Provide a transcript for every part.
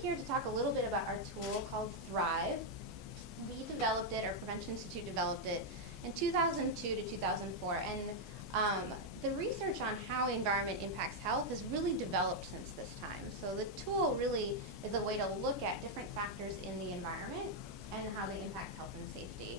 here to talk a little bit about our tool called Thrive. We developed it, our Prevention Institute developed it in 2002 to 2004, and the research on how the environment impacts health has really developed since this time. So the tool really is a way to look at different factors in the environment and how they impact health and safety.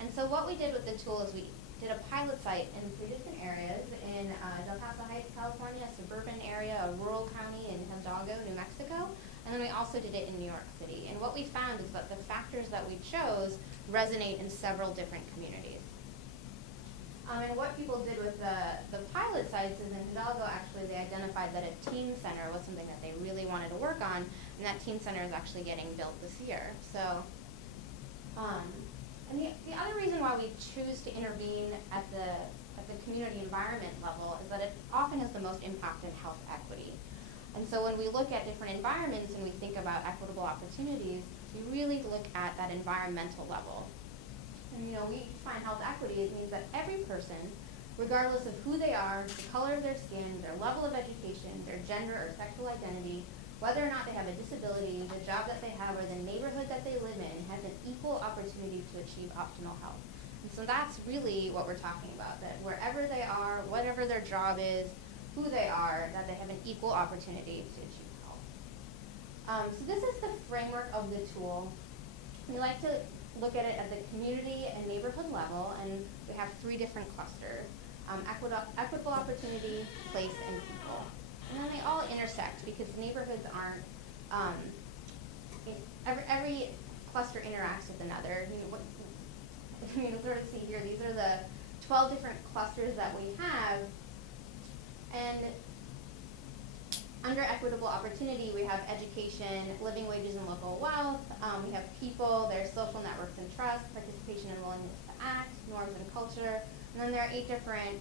And so what we did with the tool is we did a pilot site in 3 different areas, in Del Paso Heights, California, a suburban area, a rural county in Hidalgo, New Mexico, and then we also did it in New York City. And what we found is that the factors that we chose resonate in several different communities. And what people did with the pilot sites is in Hidalgo, actually, they identified that a teen center was something that they really wanted to work on, and that teen center is actually getting built this year. So, and the other reason why we choose to intervene at the community environment level is that it often has the most impact in health equity. And so when we look at different environments and we think about equitable opportunities, we really look at that environmental level. And we find health equity, it means that every person, regardless of who they are, the color of their skin, their level of education, their gender or sexual identity, whether or not they have a disability, the job that they have, or the neighborhood that they live in, has an equal opportunity to achieve optimal health. And so that's really what we're talking about, that wherever they are, whatever their job is, who they are, that they have an equal opportunity to achieve health. So this is the framework of the tool. We like to look at it at the community and neighborhood level, and we have 3 different clusters: equitable opportunity, place, and people. And then they all intersect because neighborhoods aren't, every cluster interacts with another. You can sort of see here, these are the 12 different clusters that we have, and under equitable opportunity, we have education, living wages and local wealth. We have people, there's social networks and trust, participation and willingness to act, norms and culture, and then there are 8 different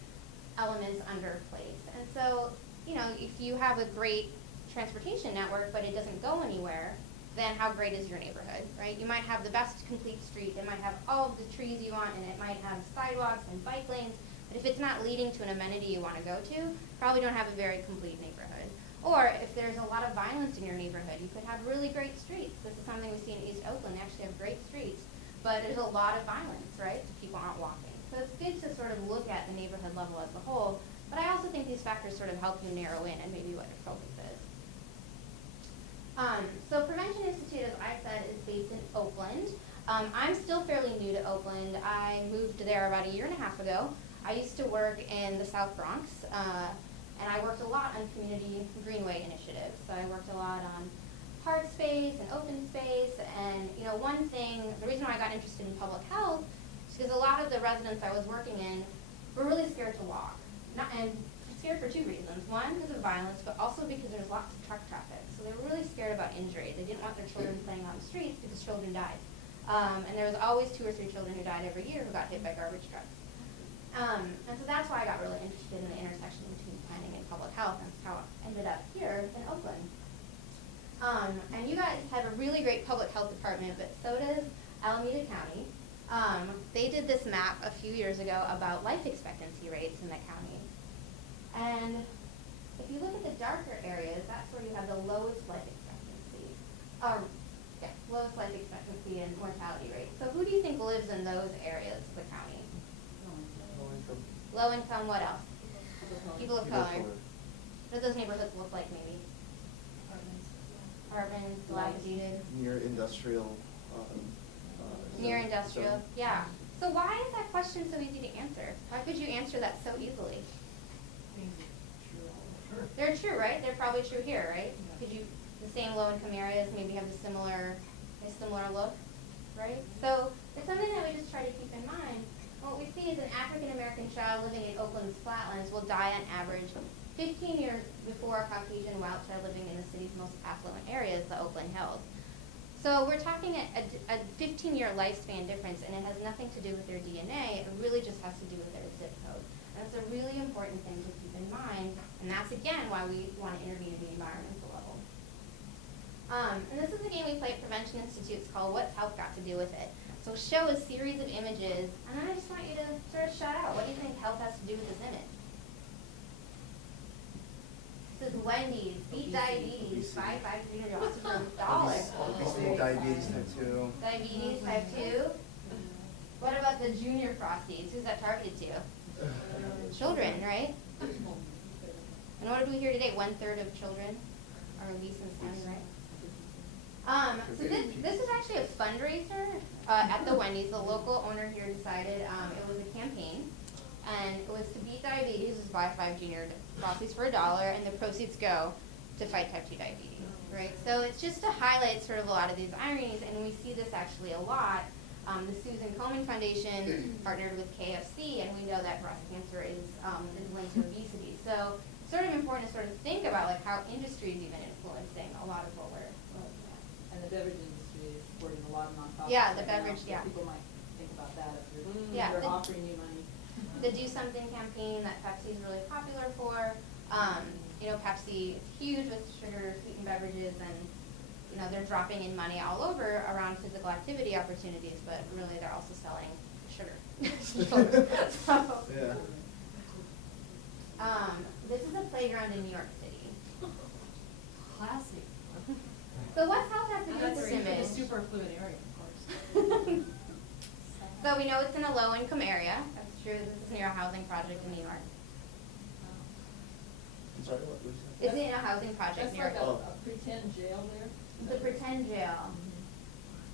elements under place. And so, if you have a great transportation network, but it doesn't go anywhere, then how great is your neighborhood, right? You might have the best complete street, it might have all of the trees you want, and it might have sidewalks and bike lanes, but if it's not leading to an amenity you want to go to, probably don't have a very complete neighborhood. Or if there's a lot of violence in your neighborhood, you could have really great streets. This is something we see in East Oakland. They actually have great streets, but there's a lot of violence, right? People aren't walking. So it's good to sort of look at the neighborhood level as a whole, but I also think these factors sort of help you narrow in and maybe what your focus is. So Prevention Institute, as I said, is based in Oakland. I'm still fairly new to Oakland. I moved there about 1.5 years ago. I used to work in the South Bronx, and I worked a lot on community greenway initiatives. So I worked a lot on park space and open space, and one thing, the reason why I got interested in public health is because a lot of the residents I was working in were really scared to walk. And scared for 2 reasons. One, because of violence, but also because there's lots of truck traffic. So they were really scared about injury. They didn't want their children playing on the streets because children died. And there was always 2 or 3 children who died every year who got hit by garbage trucks. And so that's why I got really interested in the intersection between planning and public health, and that's how I ended up here in Oakland. And you guys have a really great public health department, but so does Alameda County. They did this map a few years ago about life expectancy rates in the county. And if you look at the darker areas, that's where you have the lowest life expectancy. Lowest life expectancy and mortality rate. So who do you think lives in those areas of the county? Low income. Low income, what else? People of color. What do those neighborhoods look like, maybe? Urban, dilapidated. Near industrial. Near industrial, yeah. So why is that question so easy to answer? Why could you answer that so easily? They're true, right? They're probably true here, right? Could you, the same low-income areas maybe have a similar look, right? So it's something that we just try to keep in mind. What we see is an African-American child living in Oakland's flatlands will die on average 15 years before a Caucasian white child living in the city's most affluent areas, the Oakland Hills. So we're talking a 15-year lifespan difference, and it has nothing to do with their DNA. It really just has to do with their zip code. And it's a really important thing to keep in mind, and that's, again, why we want to intervene at the environmental level. And this is a game we play at Prevention Institute. It's called What's Health Got to Do with It? So show a series of images, and then I just want you to sort of shout out, what do you think health has to do with this image? So This is Wendy's, beat diabetes, buy 5 Trader Joe's for $1. Obesity, diabetes type 2. Diabetes type 2. What about the junior frosties? Who's that targeted to? Children, right? And what did we hear today? 1/3 of children are obese in STEM, right? So this is actually a fundraiser at the Wendy's. The local owner here decided it was a campaign, and it was to beat diabetes. It was buy 5 junior frosties for $1, and the proceeds go to fight type 2 diabetes, right? So it's just to highlight sort of a lot of these ironies, and we see this actually a lot. The Susan Komen Foundation partnered with KFC, and we know that breast cancer is linked to obesity. So it's sort of important to sort of think about like how industry is even influencing a lot of what we're looking at. And the beverage industry is supporting a lot of nonprofits. Yeah, the right now, beverage, so yeah. People might think about that if Yeah, they're the- offering you money. The Do Something campaign that Pepsi is really popular for. You know, Pepsi is huge with sugar sweetened beverages, and you know they're dropping in money all over around physical activity opportunities, but really they're also selling sugar. So, Yeah. this is a playground in New York City. Classy. So what's South have to do with That's this for the image? super fluid area, of course. So we know it's in a low-income area. That's true. This is near a housing project in New York. I'm sorry, what was that? It's in a housing project That's near like a pretend jail there. the pretend jail.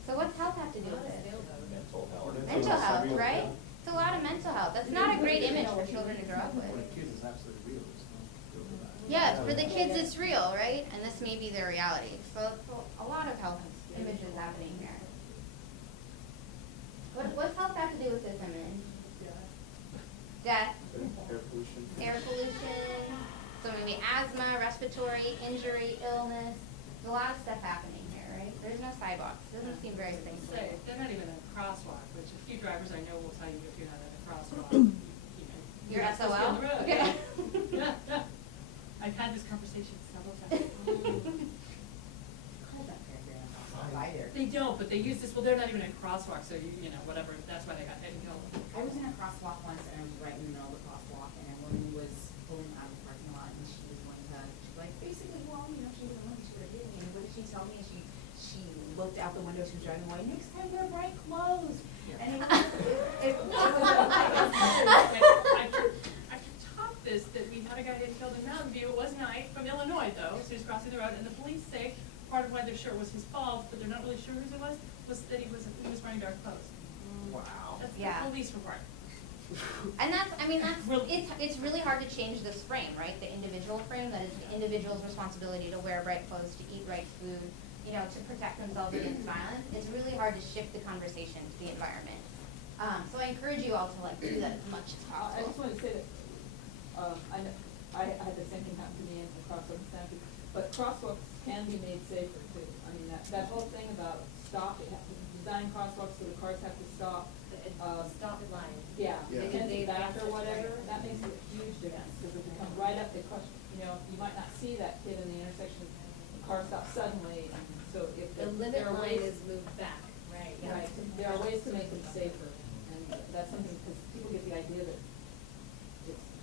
So what's health have to do with it? Mental health. Mental health, right? It's a lot of mental health. That's not a great image for children to grow up For the with. kids, it's absolutely real. It's not real bad. Yeah, for the kids it's real, right? And this may be their reality. So it's a lot of health images happening here. What's health have to do with this image? Death, Air pollution. air pollution, so maybe asthma, respiratory, injury, illness. There's a lot of stuff happening here, right? There's no sidewalks. Doesn't seem very safe. Say, they're not even a crosswalk, which a few drivers I know will tell you if you're not at a crosswalk, you know. You're not supposed to be on SOL? the road. Okay. Yeah, yeah. I've had this conversation several times. They don't, but they use this, well, they're not even in a crosswalk, so you know, whatever, that's why they got hit and killed. I was in a crosswalk once, and I was right in the middle of the crosswalk, and a woman was pulling out of the parking lot, and she was going to, like, basically, well, you know, she was a woman, she would have hit me, and what did she tell me? She looked out the window, she was driving away, next time wear bright clothes. And it was After top this, that we had a guy hit and killed in Mountain View, it was night, from Illinois though, so he was crossing the road, and the police say part of why they're sure it was his fault, but they're not really sure whose it was that he was wearing dark clothes. Wow. That's Yeah. the police report. And that's, I mean, that's, Really? it's really hard to change this frame, right? The individual frame, that is the individual's responsibility to wear bright clothes, to eat right food, you know, to protect themselves against violence. It's really hard to shift the conversation to the environment. So I encourage you all to like do that as much as I just possible. wanted to say that, I had the same thing happen to me in the crosswalk in Santa Fe, but crosswalks can be made safer too. I mean, that whole thing about design crosswalks so the cars have to stop. Stop the line. Yeah, Yeah. they tend to back or whatever, that makes a huge difference, because if they come right up, they crush, you know, you might not see that kid in the intersection, the car stops suddenly, and so if The limit there are line ways. is moved back, right, yeah. Right, there are ways to make them safer, and that's something, because people get the idea that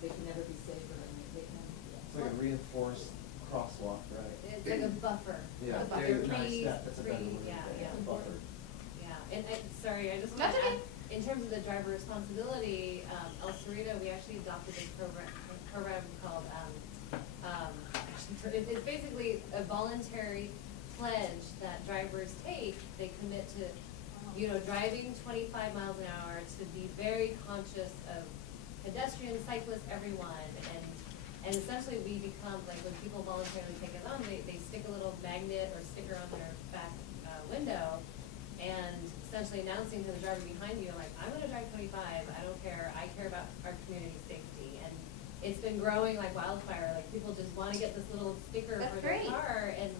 they can never be safer, and they can. It's like a reinforced crosswalk, right? It's like a buffer. Yeah, A buffer, very nice pre- step. That's a better pre- word. yeah, Yeah, yeah. buffer. Yeah, and sorry, I just want That's to okay. add, in terms of the driver responsibility, El Cerrito, we actually adopted this program called, it's basically a voluntary pledge that drivers take. They commit to, you know, driving 25 miles an hour, to be very conscious of pedestrians, cyclists, everyone, and essentially we become, like, when people voluntarily take it on, they stick a little magnet or sticker on their back window, and essentially announcing to the driver behind you, like, I'm gonna drive 25, I don't care, I care about our community safety. And it's been growing like wildfire, like people just wanna get this little sticker That's for their great. car, and,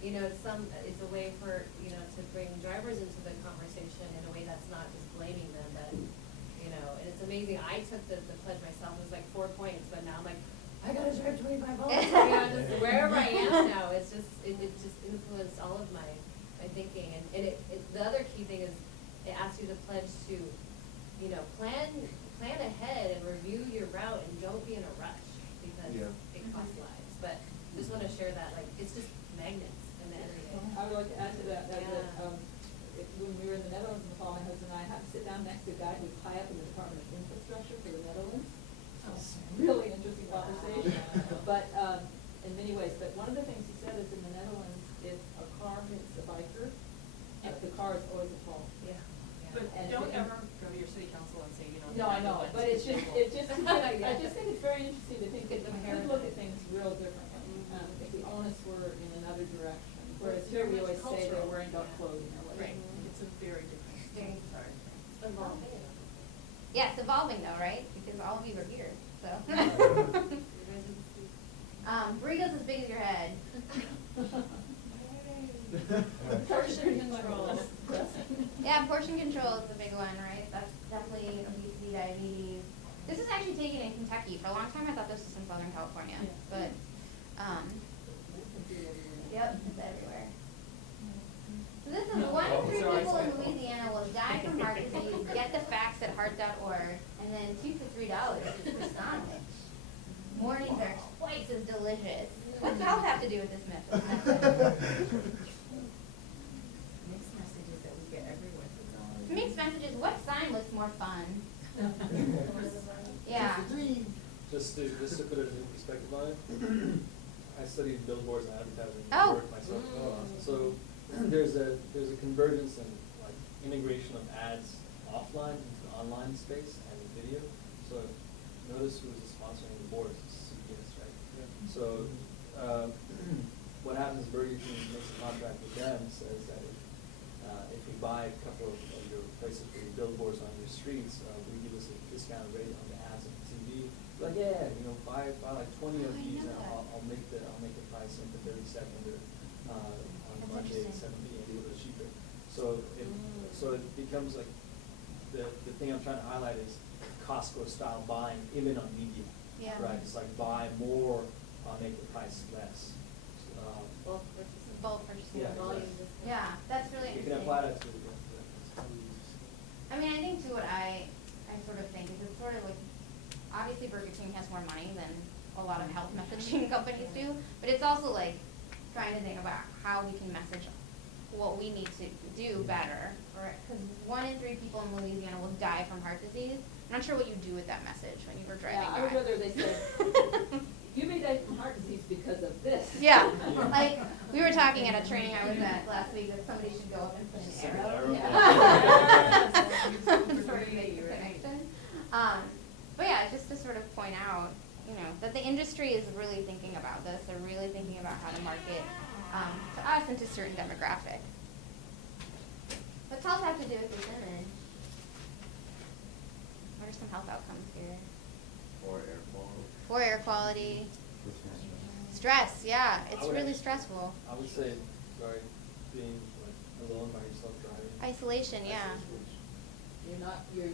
you know, it's a way for, you know, to bring drivers into the conversation in a way that's not just blaming them, but, you know, and it's amazing, I took the pledge myself, it was like 4 points, but now I'm like, I gotta drive 25 miles, you know, just wherever I am now, it's just, it just influenced all of my thinking, and the other key thing is, it asks you to pledge to, you know, plan ahead and review your route, and don't be in a rush, because Yeah. it costs lives, but just wanna share that, like, it's just magnets in the area. I would like to add to that, Yeah. when we were in the Netherlands in the fall, my husband and I had to sit down next to a guy who's high up in the Department of Infrastructure for the Netherlands. It's a really interesting conversation, but, in many ways, but one of the things he said is in the Netherlands, if a car hits a biker, the car is always at fault. Yeah. But And- don't ever go to your city council and say, you know. No, I know, but it's just, I just think it's very interesting to think that we could look at things real differently, if the onus were in another direction. Whereas here we always say they're wearing dark clothing or whatever. Right, it's a very different. Very- Sorry. Evolving. Yeah, it's evolving though, right? Because all of you are here, so. Burritos as big as your head. Portion control. Yeah, portion control is a big one, right? That's definitely obesity, diabetes. This is actually taken in Kentucky. For a long time, I thought this was in Southern California, but, yep, it's everywhere. So this is 1 in 3 people in Louisiana will die from heart disease. Get the facts at heart.org, and then 2 for $3 for sandwich. Mornings are twice as delicious. What's health have to do with this myth? Mixed messages that we get everywhere. Mixed messages, what sign looks more fun? Yeah. Just to put it in perspective on it, I studied billboards and advertising Oh. work myself. So there's a convergence and like integration of ads offline into the online space and video. So notice who's sponsoring the boards, it's CBS, right? So what happens is Burger King makes a contract with them, says that if you buy a couple of your places for your billboards on your streets, we give us a discounted rate on the ads on TV. Like, yeah, you know, buy like 20 of I these, know and that. I'll make the price into 32nd or on That's Monday at interesting. 7 p.m. a little cheaper. So it becomes like the thing I'm trying to highlight is Costco style buying even on media. Yeah. Right. It's like buy more, make the price less. Bulk purchasing. Bulk purchasing. Yeah, Volume exactly. discount. Yeah, that's really You interesting. can apply that to the. I mean, I think too what I sort of think is it's sort of like, obviously Burger King has more money than a lot of health messaging companies do, but it's also like trying to think about how we can message what we need to do better, because 1 in 3 people in Louisiana will die from heart disease. I'm not sure what you do with that message when you were driving Yeah, by. I would rather they said, you may die from heart disease because of this. Yeah, like, we were talking at a training I was at last week that somebody should go up and put Just an send an arrow. arrow. Yeah. Yeah. Sort of make the connection. But yeah, just to sort of point out, you know, that the industry is really thinking about this. They're really thinking about how to market to us and to certain demographics. What's health have to do with this image? What are some health outcomes here? Or air quality. Poor air quality. Stress, yeah, I it's would really actually- stressful. I would say, sorry, being like alone by yourself driving. Isolation, yeah. You're not, your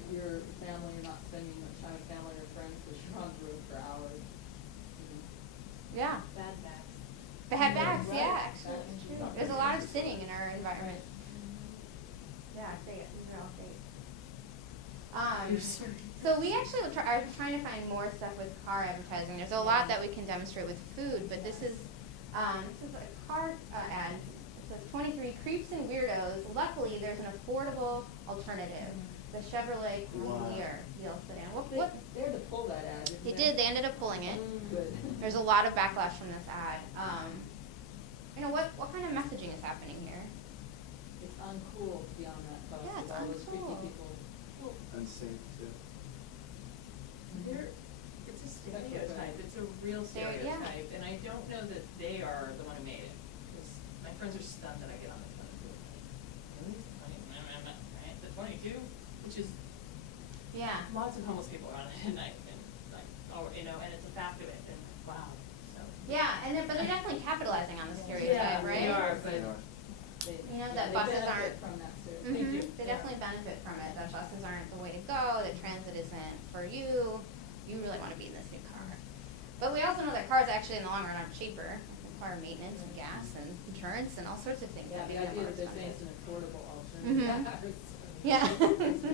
family, you're not spending much time with family or friends, because you're on the road for hours. Yeah. Bad backs. Bad backs, Right. yeah, actually, That's it's true. true. There's a lot of sitting in our environment. Yeah, say it, these are all fake. So we actually are trying to find more stuff with car advertising. There's a lot that we can demonstrate with food, but this is a car ad. It says 23 creeps and weirdos. Luckily, there's an affordable alternative. The Chevrolet Cavalier deal sedan. What? They had to pull that ad, didn't They did. They ended up pulling it. Good. There's a lot of backlash from this ad. You know, what kind of messaging is happening here? It's uncool to be on that bus Yeah, with it's all those freaky uncool. people. Unsafe too. It's a stereotype, it's a real Yeah. stereotype, and I don't know that they are the one who made it. 'Cause my friends are stunned that I get on the phone and do it. Really? Right, the 22, which is, Yeah. lots of homeless people are on it at night, and like, oh, you know, and it's a fact of it, and wow, so. Yeah, but they're definitely capitalizing on the stereotype, Yeah, right? they are, but. They are. You know, Yeah, that they buses benefit aren't- from that stereotype. Mhm. Thank you. They Yeah. definitely benefit from it, that buses aren't the way to go, that transit isn't for you. You really want to be in this new car. But we also know that cars actually in the long run are cheaper. Require maintenance and gas and insurance and all sorts of things. Yeah, that the make them idea more that they're saying it's expensive. an affordable alternative. Yeah.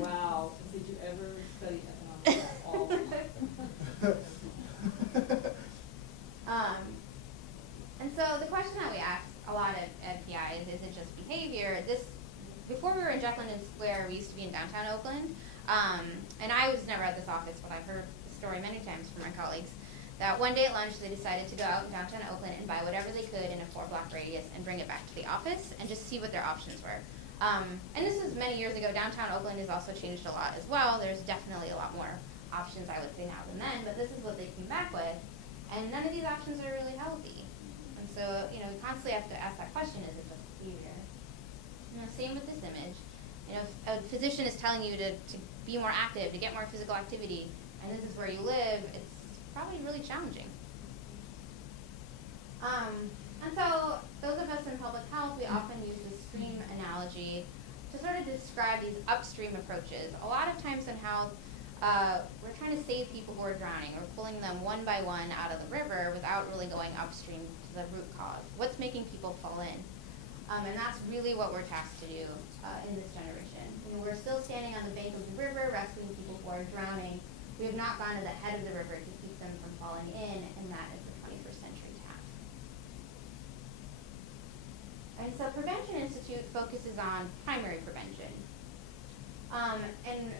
Wow, did you ever study economics at all? Oakland. And I was never at this office, but I've heard the story many times from my colleagues, that one day at lunch they decided to go out in downtown Oakland and buy whatever they could in a 4-block radius and bring it back to the office and just see what their options were. And this was many years ago. Downtown Oakland has also changed a lot as well. There's definitely a lot more options, I would say, now than then, but this is what they came back with. And none of these options are really healthy. And so, we constantly have to ask that question, is it the behavior? Same with this image. If a physician is telling you to be more active, to get more physical activity, and this is where you live, it's probably really challenging. And so those of us in public health, we often use the stream analogy to sort of describe these upstream approaches. A lot of times in health, we're trying to save people who are drowning. We're pulling them one by one out of the river without really going upstream to the root cause. What's making people fall in? And that's really what we're tasked to do in this generation. We're still standing on the bank of the river, rescuing people who are drowning. We have not gone to the head of the river to keep them from falling in, and that is the 21st century task. And so Prevention Institute focuses on primary prevention. And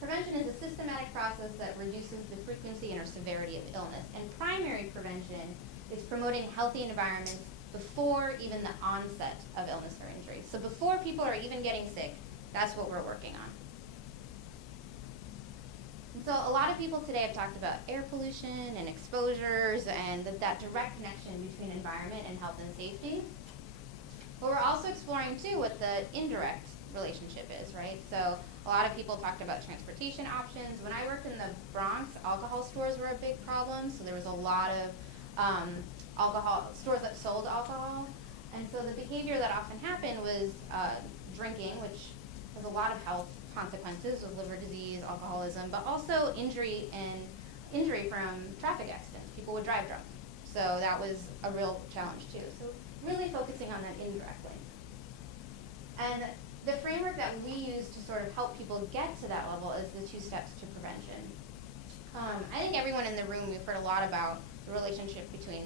prevention is a systematic process that reduces the frequency and or severity of illness. And primary prevention is promoting healthy environments before even the onset of illness or injury. So before people are even getting sick, that's what we're working on. And so a lot of people today have talked about air pollution and exposures and that direct connection between environment and health and safety. But we're also exploring too what the indirect relationship is, right? So a lot of people talked about transportation options. When I worked in the Bronx, alcohol stores were a big problem. So there was a lot of alcohol stores that sold alcohol. And so the behavior that often happened was drinking, which has a lot of health consequences with liver disease, alcoholism, but also injury from traffic accidents. People would drive drunk. So that was a real challenge too. So really focusing on that indirectly. And the framework that we use to sort of help people get to that level is the 2 steps to prevention. I think everyone in the room, we've heard a lot about the relationship between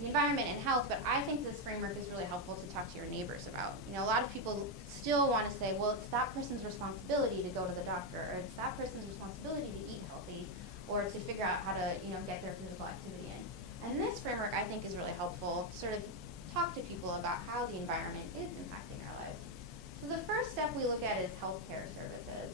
the environment and health, but I think this framework is really helpful to talk to your neighbors about. A lot of people still want to say, well, it's that person's responsibility to go to the doctor, or it's that person's responsibility to eat healthy, or to figure out how to, get their physical activity in. And this framework, I think, is really helpful to sort of talk to people about how the environment is impacting our lives. So the first step we look at is healthcare services.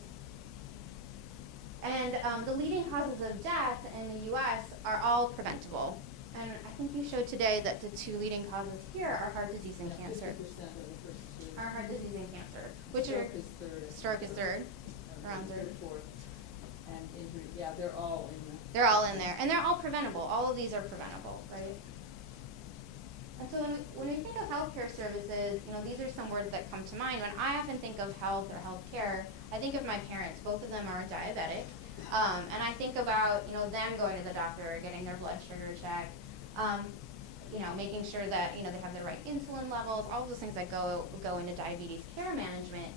And the leading causes of death in the U.S. are all preventable. And I think you showed today that the 2 leading causes here are heart disease and cancer. 50% of the first 2 Are heart disease and cancer, which Stroke is third. Stroke is third, around Third, third. fourth, and injury. Yeah, they're all in there. They're all in there, and they're all preventable. All of these are preventable, right? And so when we think of healthcare services, these are some words that come to mind. When I often think of health or healthcare, I think of my parents. Both of them are diabetic, and I think about them going to the doctor, getting their blood sugar checked, making sure that they have the right insulin levels, all of those things that go into diabetes care management.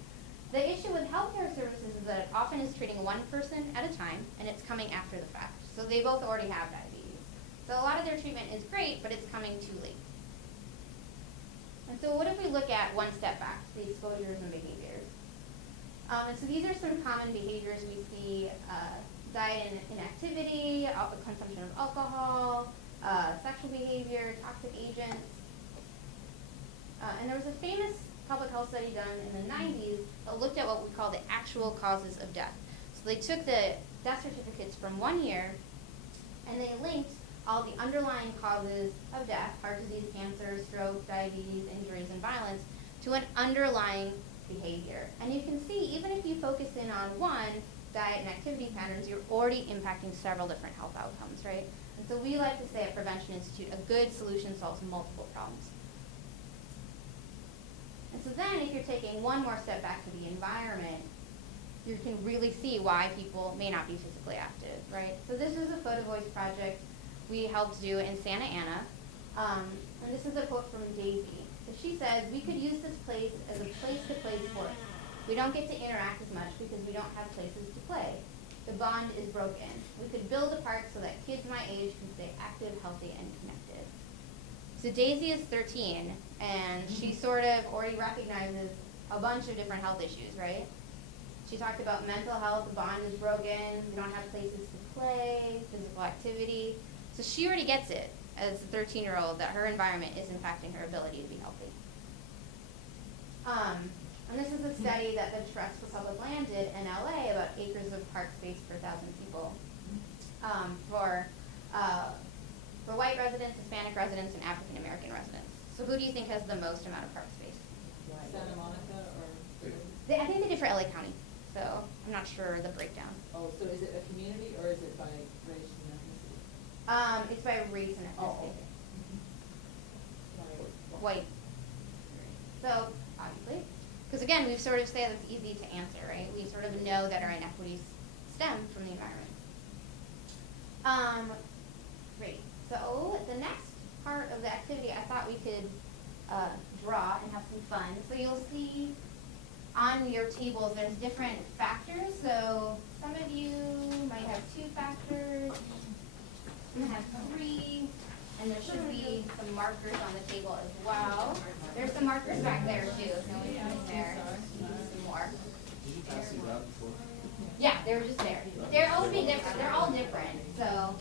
The issue with healthcare services is that it often is treating one person at a time, and it's coming after the fact. So they both already have diabetes. So a lot of their treatment is great, but it's coming too late. And so what if we look at one step back, the exposures and behaviors? And so these are some common behaviors we see: diet and inactivity, consumption of alcohol, sexual behavior, toxic agents. And there was a famous public health study done in the 90s that looked at what we call the actual causes of death. So they took the death certificates from 1 year and they linked all the underlying causes of death, heart disease, cancer, stroke, diabetes, injuries, and violence, to an underlying behavior. And you can see, even if you focus in on one, diet and activity patterns, you're already impacting several different health outcomes, right? And so we like to say at Prevention Institute, a good solution solves multiple problems. And so then if you're taking one more step back to the environment, you can really see why people may not be physically active, right? So this is a photo voice project we helped do in Santa Ana. And this is a quote from Daisy. So she says, "We could use this place as a place to play sports. We don't get to interact as much because we don't have places to play. The bond is broken. We could build a park so that kids my age can stay active, healthy, and connected." So Daisy is 13, and she sort of already recognizes a bunch of different health issues, right? She talked about mental health, the bond is broken, we don't have places to play, physical activity. So she already gets it as a 13-year-old that her environment is impacting her ability to be healthy. And this is a study that the Trust for Public Land did in LA about acres of park space per 1,000 people for white residents, Hispanic residents, and African American residents. So who do you think has the most amount of park space? Santa Monica or? I think they did for LA County, so I'm not sure the breakdown. Oh, so is it a community or is it by race and ethnicity? It's by race and Oh, ethnicity. okay. White. So, obviously, because again, we've sort of said it's easy to answer, right? We sort of know that our inequities stem from the environment. Great. So the next part of the activity, I thought we could draw and have some fun. So you'll see on your tables there's different factors. So some of you might have 2 factors, some have 3, and there should be some markers on the table as well. There's some markers back there too, so we can there. Some more. Did you pass these out before? Yeah, they were just there. They're all be different. They're all different. So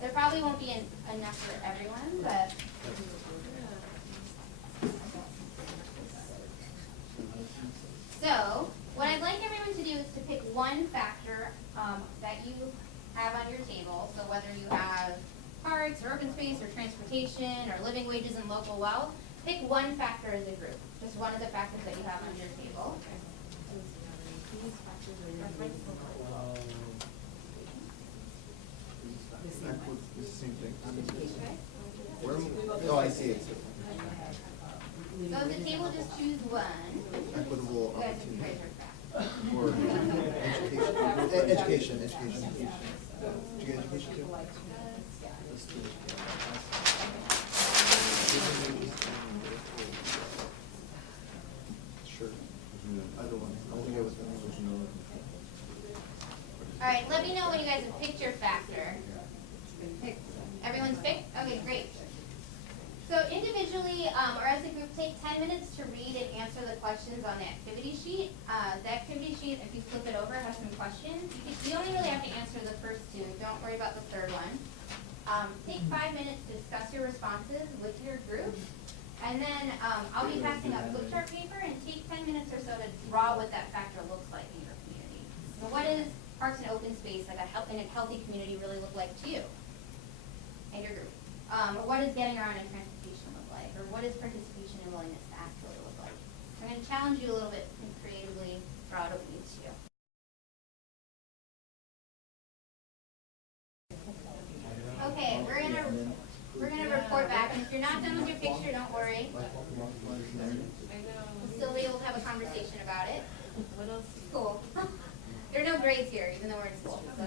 there probably won't be enough for everyone, but so what I'd like everyone to do is to pick one factor that you have on your table. So whether you have parks or open space or transportation or living wages and local wealth, pick one factor as a group. Just one of the factors that you have on your table. It's the same thing. Okay. Where oh, I see it. So at the table, just choose one. Equitable You guys opportunity. are fast. Or education. Education. Did you get education too? Sure. Either one. I don't think it was. All right, let me know when you guys have picked your factor. Everyone's picked? Okay, great. So individually, or as a group, take 10 minutes to read and answer the questions on the activity sheet. The activity sheet, if you flip it over, has some questions. You only really have to answer the first 2. Don't worry about the third one. Take 5 minutes to discuss your responses with your group. And then I'll be passing out flip chart paper, and take 10 minutes or so to draw what that factor looks like in your community. So what does parks and open space in a healthy community really look like to you and your group? Or what does getting around in transportation look like? Or what does participation and willingness to act really look like? I'm going to challenge you a little bit and creatively draw it openings to you. Okay, we're gonna report back, and if you're not done with your picture, don't worry. We'll still be able to have a conversation about it. What else? Cool. There are no grades here, even though we're in school. So.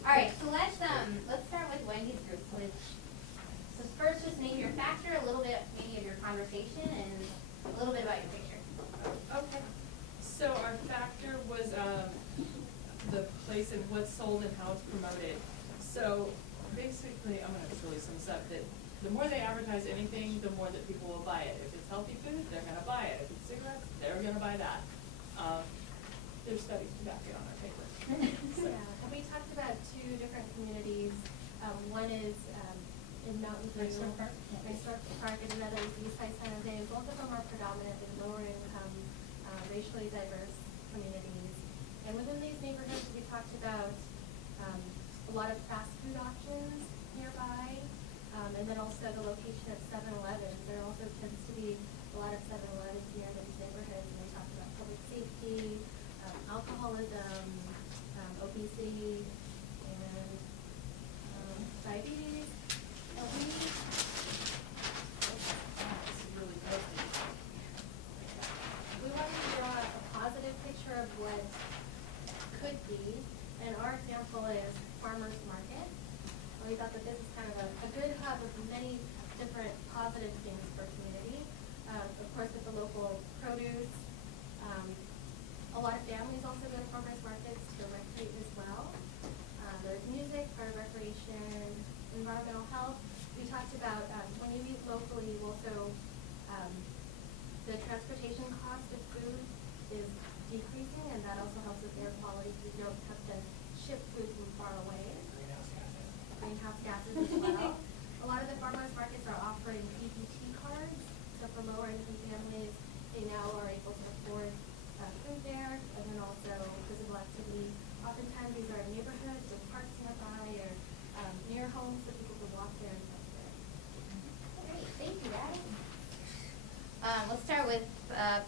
All right, so let's start with Wendy's group. So first, just name your factor, a little bit maybe of your conversation, and a little bit about your picture. Okay, so our factor was the place and what's sold and how it's promoted. So basically, I'm gonna really sum this up, that the more they advertise anything, the more that people will buy it. If it's healthy food, they're gonna buy it. If it's cigarettes, they're gonna buy that. There's studies to back it on our paper. So. Yeah, and we talked about 2 different communities. One is in Mountain View, Raceway Park? Raceway Park, and another is East Side San Jose. Both of them are predominantly lower income, racially diverse communities. And within these neighborhoods, we talked about a lot of fast food options nearby, and then also the location of 7-Elevens. There also tends to be a lot of 7-Elevens near these neighborhoods, and we talked about public safety, alcoholism, obesity, and diabetes. And we wanted to draw a positive picture of what could be, and our example is farmers market. And we thought that this is kind of a good hub of many different positive things for community. Of course, with the local produce, a lot of families also go to farmers markets to recreate as well. There's music, part of recreation, environmental health. We talked about when you eat locally, you also the transportation cost of food is decreasing, and that also helps with air quality because you don't have to ship food from far away. Greenhouse gases as well. A lot of the farmers markets are offering PPT cards, so for lower income families, they now are able to afford food there, and then also physical activity. Oftentimes these are neighborhoods with parks nearby or near homes, so people can walk there and stuff there. Great, thank you, guys. Let's start with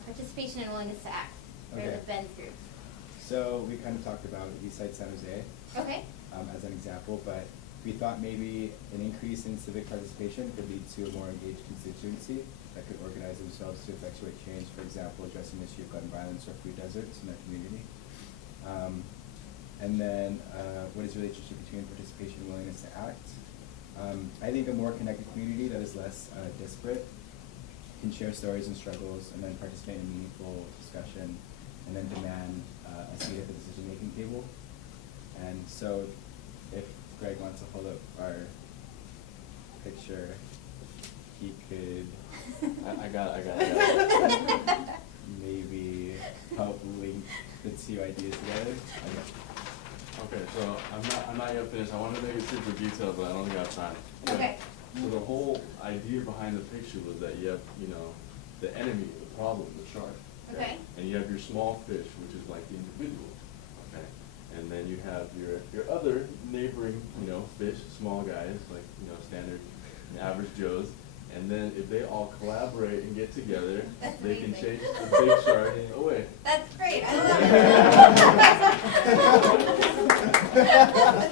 participation and willingness to act. Okay. For the Ben's group. So we kind of talked about Eastside San Jose Okay. as an example, but we thought maybe an increase in civic participation could lead to a more engaged constituency that could organize themselves to effectuate change, for example, addressing the issue of gun violence or food deserts in their community. And then what is the relationship between participation and willingness to act? I think a more connected community that is less disparate can share stories and struggles and then participate in meaningful discussion and then demand a seat at the decision-making table. And so if Greg wants to hold up our picture, he could I got it. maybe help link the two ideas together. Okay, so I'm not yet finished. I want to make it super detailed, but I don't think I have time. Okay. So the whole idea behind the picture was that you have, the enemy, the problem, the shark. Okay. And you have your small fish, which is like the individual, okay? And then you have your other neighboring, fish, small guys, like, standard average Joes. And then if they all collaborate and get together, That's they can amazing. chase the big shark away. That's great. I love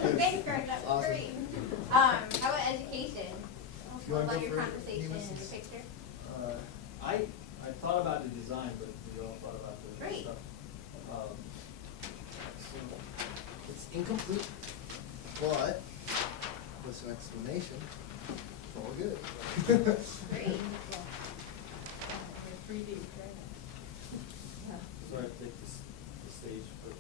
it. Thanks, Greg. That was Awesome. great. How about education? You What wanna about go your first? conversation and your Demitris? picture? I thought about the design, but we all thought about the Great. stuff. It's incomplete, but with some explanation, it's all good. Great. 3D, Sorry to take the stage, but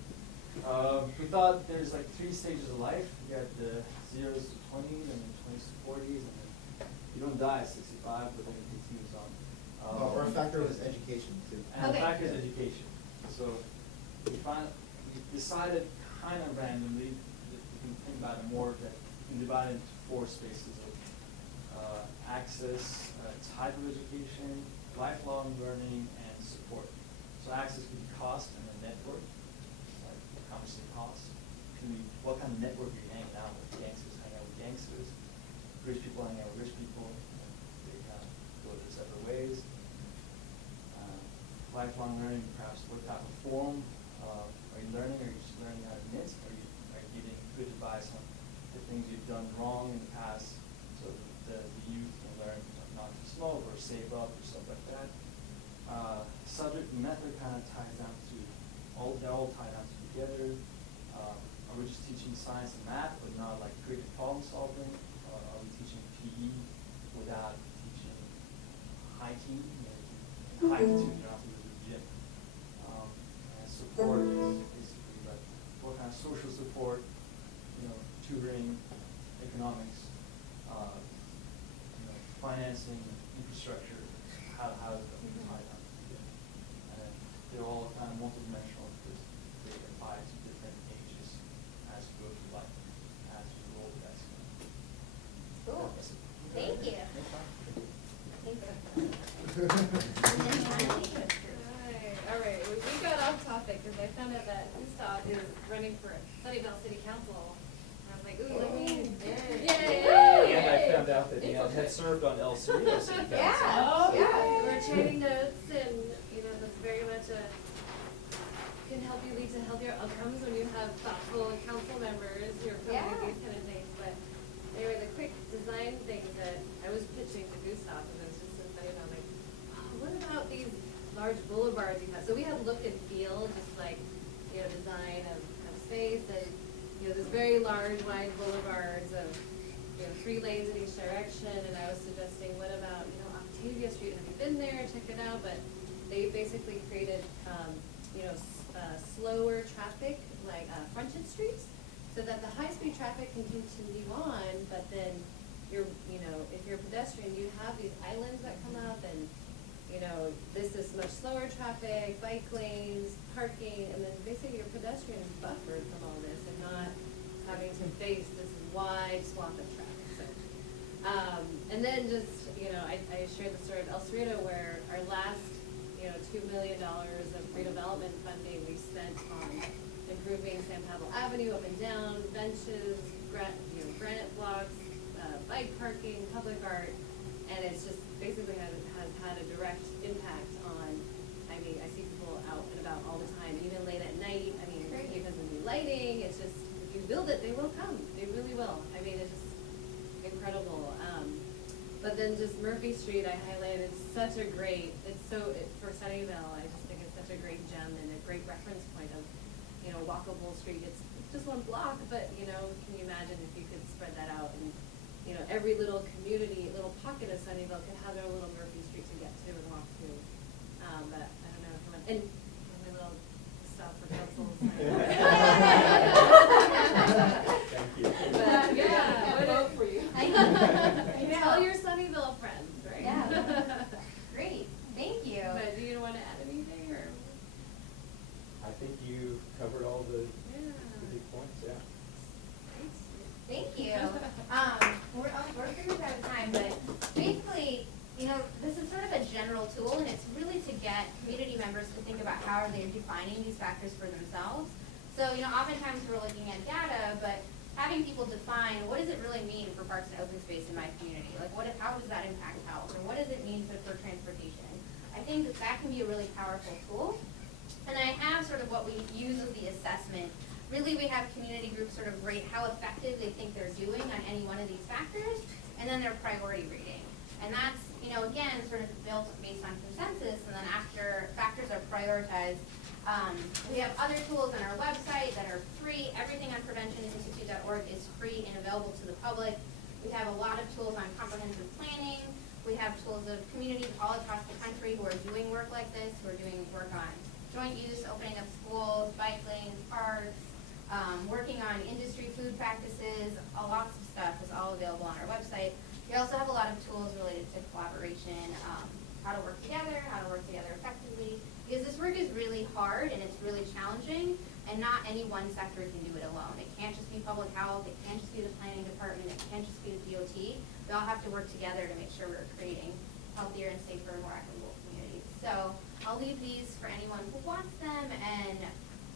we thought there's like 3 stages of life. You have the 0s to 20s, and then 20s to 40s, and then you don't die at 65, but then it continues on. Our factor was education too. And the Okay. factor is education. So we decided kind of randomly that we can think about it more, that we can divide it into 4 spaces of access, type of education, lifelong learning, and support. So access could be cost and then network, like conversation cost. Can be what kind of network you're hanging out with. Gangsters hang out with gangsters. Rich people hang out with rich people. They kind of go their separate ways. Lifelong learning, perhaps what type of form are you learning? Are you just learning how to knit? Are you giving good advice on the things you've done wrong in the past, so that the youth can learn not to smoke or save up or stuff like that? Subject and method kind of ties down to they're all tied down together. Are we just teaching science and math, but not like creative problem solving? Are we teaching PE without teaching hiking? Hiking too, you don't have to go to the gym. And support is basically like what kind of social support, tutoring, economics, financing, infrastructure, how is that being tied down together? And they're all kind of multidimensional because they apply to different ages as you go through life, as you roll the dice. Cool. Thank you. Thank you. All right, we got off topic because I found out that Gustav is running for Sunnyvale City Council. And I was like, ooh, let me, yay! And I found out that he had served on El Cerrito City Council. Oh, Yay. we're trading notes, and that's very much can help you lead to healthier outcomes when you have thoughtful council members who are coming with these kind of things. But they were the quick design things that I was pitching to Gustav, and it was just so funny. I'm like, oh, what about these large boulevards you have? So we had look and feel, just like design of space, and this very large, wide boulevards of 3 lanes in each direction. And I was suggesting, what about Octavia Street? Have you been there? Check it out. But they basically created slower traffic, like frontage streets, so that the high-speed traffic can continue on. But then if you're a pedestrian, you have these islands that come up, and you know, this is much slower traffic, bike lanes, parking, and then basically your pedestrians buffered from all this and not having to face this wide swath of traffic. So, and then just, you know, I shared the story of El Cerrito where our last, you know, $2 million of redevelopment funding we spent on improving San Pablo Avenue up and down, benches, granite blocks, bike parking, public art, and it's just basically has had a direct impact on, I mean, I see people out and about all the time, even late at night, I mean, because of new lighting, it's just, if you build it, they will come, they really will. I mean, it's just incredible. But then just Murphy Street, I highlighted, such a great, for Sunnyvale, I just think it's such a great gem and a great reference point of, you know, walkable street. It's just one block, but, you know, can you imagine if you could spread that out and, you know, every little community, little pocket of Sunnyvale could have their little Murphy Street to get to and walk to. But I don't know, come on, and my little stop for councils. Thank you. But, yeah, Can't vote for you. tell your Sunnyvale friends, right? Yeah. Great, thank you. But do you want to add anything, or? I think you covered all the big points, yeah. Thank you. We're pretty much out of time, but basically, you know, this is sort of a general tool, and it's really to get community members to think about how are they defining these factors for themselves. So, you know, oftentimes we're looking at data, but having people define what does it really mean for parks and open space in my community? Like, how does that impact health, or what does it mean for transportation? I think that can be a really powerful tool. And then I have sort of what we use as the assessment. Really, we have community groups sort of rate how effective they think they're doing on any one of these factors, and then their priority rating. And that's, you know, again, sort of built based on consensus, and then after factors are prioritized, we have other tools on our website that are free. Everything on preventioninstitute.org is free and available to the public. We have a lot of tools on comprehensive planning. We have tools of communities all across the country who are doing work like this, who are doing work on joint use, opening up schools, bike lanes, parks, working on industry food practices. Lots of stuff is all available on our website. We also have a lot of tools related to collaboration, how to work together effectively, because this work is really hard and it's really challenging, and not any one sector can do it alone. It can't just be public health, it can't just be the planning department, it can't just be the DOT. We all have to work together to make sure we're creating healthier and safer, more equitable communities. So I'll leave these for anyone who wants them, and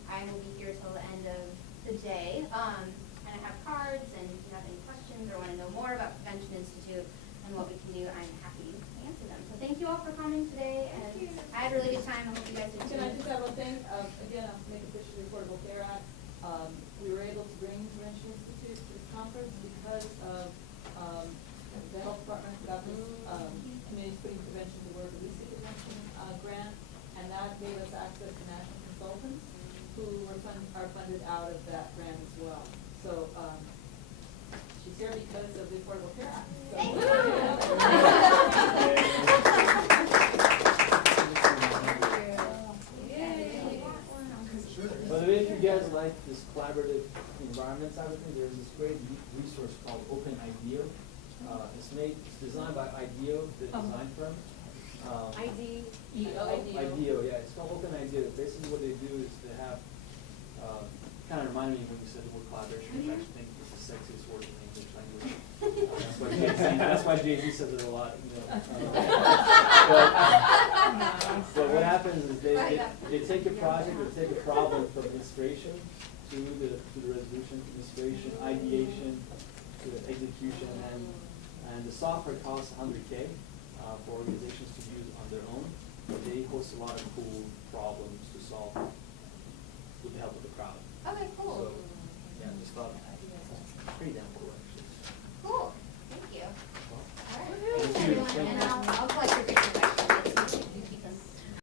I will be here till the end of the day. And I have cards, and if you have any questions or want to know more about Prevention Institute and what we can do, I'm happy to answer them. So thank you all for coming today, and I had a really good time. I hope you guys did too. Can I just have one thing? Again, I'll make official the Affordable Care Act. We were able to bring Prevention Institute to this conference because of the health department got this communities putting prevention to work, obesity prevention grant, and that gave us access to national consultants who are funded out of that grant as well. So she's here because of the Affordable Care Act. So, By the way, if you guys like this collaborative environment type of thing, there's this great resource called Open IDEO. It's designed by IDEO, the design firm. IDEO, yeah, it's called Open IDEO. Basically what they do is they have, kind of reminded me when you said the word collaboration, which I actually think is the sexiest word in English language. That's why Jay-Z says it a lot, you know. But what happens is they take a project, they take a problem from inspiration to the resolution, inspiration, ideation, to the execution, and the software costs $100K for organizations to use on their own. But they host a lot of cool problems to solve with the help of the crowd.